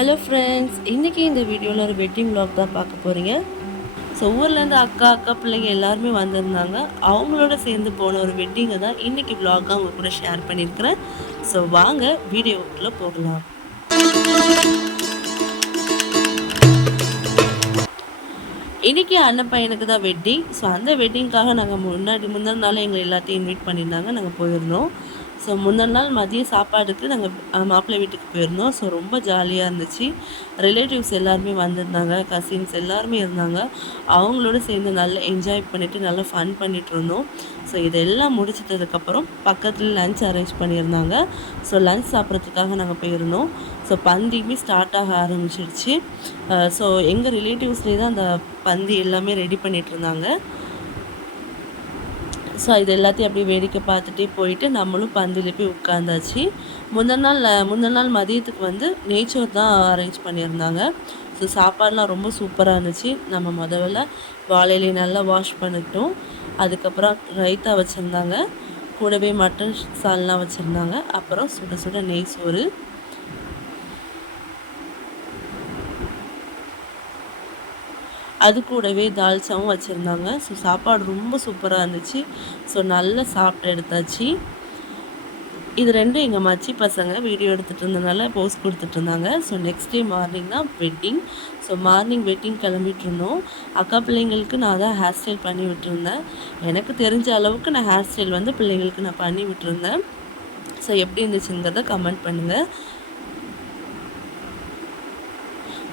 Hello friends இன்றைக்கி இந்த வீடியோவில் ஒரு வெட்டிங் vlog தான் பார்க்க போகிறீங்க ஸோ ஊர்லேருந்து அக்கா அக்கா பிள்ளைங்க எல்லாருமே வந்திருந்தாங்க. அவங்களோட சேர்ந்து போன ஒரு வெட்டிங்கை தான் இன்றைக்கி vlog அவங்க கூட ஷேர் பண்ணியிருக்கிறேன். ஸோ வாங்க வீடியோக்குள்ளே போகலாம். இன்றைக்கி அண்ணன் பையனுக்கு தான் வெட்டிங் ஸோ அந்த வெட்டிங்க்காக நாங்கள் முன்னாடி முந்தின நாள் எங்களை எல்லாத்தையும் இன்வைட் பண்ணியிருந்தாங்க. நாங்கள் போயிருந்தோம். ஸோ முந்தின நாள் மதிய சாப்பாடுக்கு நாங்கள் மாப்பிள்ளை வீட்டுக்கு போயிருந்தோம். ஸோ ரொம்ப ஜாலியாக இருந்துச்சு. ரிலேட்டிவ்ஸ் எல்லாருமே வந்திருந்தாங்க கசின்ஸ் எல்லாருமே இருந்தாங்க. அவங்களோட சேர்ந்து நல்லா என்ஜாய் பண்ணிவிட்டு நல்லா ஃபன் பண்ணிகிட்டு இருந்தோம். ஸோ இதெல்லாம் முடிச்சிட்டதுக்கப்புறம் பக்கத்தில் லஞ்ச் அரேஞ்ச் பண்ணியிருந்தாங்க. ஸோ லஞ்ச் சாப்பிட்றதுக்காக நாங்கள் போயிருந்தோம். ஸோ பந்தியுமே ஸ்டார்ட் ஆக ஆரம்பிச்சிருச்சு. ஸோ எங்கள் ரிலேட்டிவ்ஸ்லேயே தான் அந்த பந்தி எல்லாமே ரெடி பண்ணிகிட்டு இருந்தாங்க. ஸோ இது எல்லாத்தையும் அப்படியே வேடிக்கை பார்த்துட்டே போயிட்டு நம்மளும் பந்தியில் போய் உட்காந்தாச்சு. முந்தின நாள் முந்தின நாள் மதியத்துக்கு வந்து நேச்சர் தான் அரேஞ்ச் பண்ணியிருந்தாங்க. ஸோ சாப்பாடெலாம் ரொம்ப சூப்பராக இருந்துச்சு. நம்ம முதல்ல வாழையிலே நல்லா வாஷ் பண்ணிட்டோம் அதுக்கப்புறம் ரைத்தா வச்சுருந்தாங்க. கூடவே மட்டன் சால்லாம் வச்சுருந்தாங்க. அப்புறம் சுட சுட நெய் சோறு. அது கூடவே தால்ச்சாவும் வச்சுருந்தாங்க. ஸோ சாப்பாடு ரொம்ப சூப்பராக இருந்துச்சு. ஸோ நல்லா சாப்பிட்டு எடுத்தாச்சு. இது ரெண்டும் எங்கள் மச்சி பசங்க வீடியோ எடுத்துகிட்டு இருந்தனால போஸ்ட் கொடுத்துட்டு இருந்தாங்க. ஸோ நெக்ஸ்ட் டே மார்னிங் தான் வெட்டிங் ஸோ மார்னிங் வெட்டிங் கிளம்பிட்டு இருந்தோம். அக்கா பிள்ளைங்களுக்கு நான் தான் ஹேர் ஸ்டைல் பண்ணி விட்டுருந்தேன். எனக்கு தெரிஞ்ச அளவுக்கு நான் ஹேர் ஸ்டைல் வந்து பிள்ளைங்களுக்கு நான் பண்ணி விட்டுருந்தேன். ஸோ எப்படி இருந்துச்சுங்கிறத கமெண்ட் பண்ணுங்கள்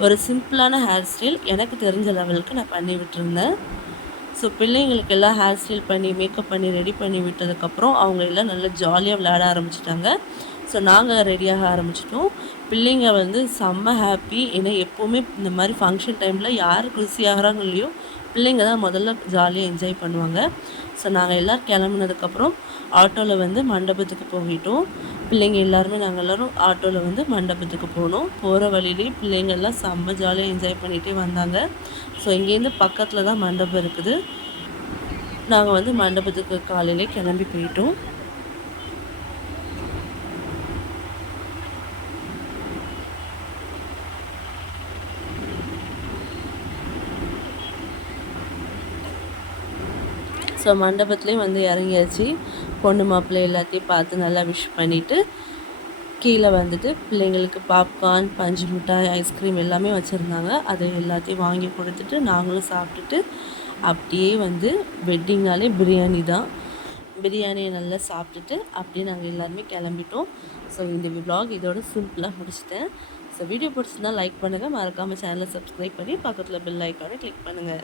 ஒரு சிம்பிளான ஹேர் ஸ்டைல் எனக்கு தெரிஞ்ச லெவலுக்கு நான் பண்ணி விட்டுருந்தேன். ஸோ பிள்ளைங்களுக்கு எல்லாம் ஹேர் ஸ்டைல் பண்ணி மேக்கப் பண்ணி ரெடி பண்ணி விட்டதுக்கப்புறம் அவங்க எல்லாம் நல்லா ஜாலியாக விளையாட ஆரம்பிச்சிட்டாங்க. ஸோ நாங்கள் ரெடியாக ஆரம்பிச்சிட்டோம். பிள்ளைங்க வந்து செம்ம ஹாப்பி ஏன்னா எப்போவுமே இந்த மாதிரி ஃபங்க்ஷன் டைமில் யார் குசி ஆகிறாங்க இல்லையோ பிள்ளைங்க தான் முதல்ல ஜாலியாக என்ஜாய் பண்ணுவாங்க. ஸோ நாங்கள் எல்லோரும் கிளம்புனதுக்கப்புறம் ஆட்டோவில் வந்து மண்டபத்துக்கு போயிட்டோம். பிள்ளைங்க எல்லாருமே நாங்கள் எல்லோரும் ஆட்டோவில் வந்து மண்டபத்துக்கு போனோம். போகிற வழியிலேயே பிள்ளைங்கள்லாம் செம்ம ஜாலியாக என்ஜாய் பண்ணிகிட்டே வந்தாங்க. ஸோ இங்கேருந்து பக்கத்தில் தான் மண்டபம் இருக்குது. நாங்கள் வந்து மண்டபத்துக்கு காலையிலே கிளம்பி போயிட்டோம். ஸோ மண்டபத்துலேயும் வந்து இறங்கியாச்சு. பொண்ணு மாப்பிள்ளை எல்லாத்தையும் பார்த்து நல்லா விஷ் பண்ணிவிட்டு கீழே வந்துட்டு பிள்ளைங்களுக்கு பாப்கார்ன் பஞ்சு மிட்டாய் ஐஸ்கிரீம் எல்லாமே வச்சுருந்தாங்க. அதை எல்லாத்தையும் வாங்கி கொடுத்துட்டு நாங்களும் சாப்பிட்டுட்டு அப்படியே வந்து வெட்டிங்னாலே பிரியாணி தான். பிரியாணியை நல்லா சாப்பிட்டுட்டு அப்படியே நாங்கள் எல்லாருமே கிளம்பிட்டோம். ஸோ இந்த விலாக் இதோட சிம்பிளாக முடிச்சிட்டேன். ஸோ வீடியோ பிடிச்சிருந்தால் லைக் பண்ணுங்கள் மறக்காமல் சேனலை சப்ஸ்கிரைப் பண்ணி பக்கத்தில் பெல் ஐக்கானை கிளிக் பண்ணுங்கள்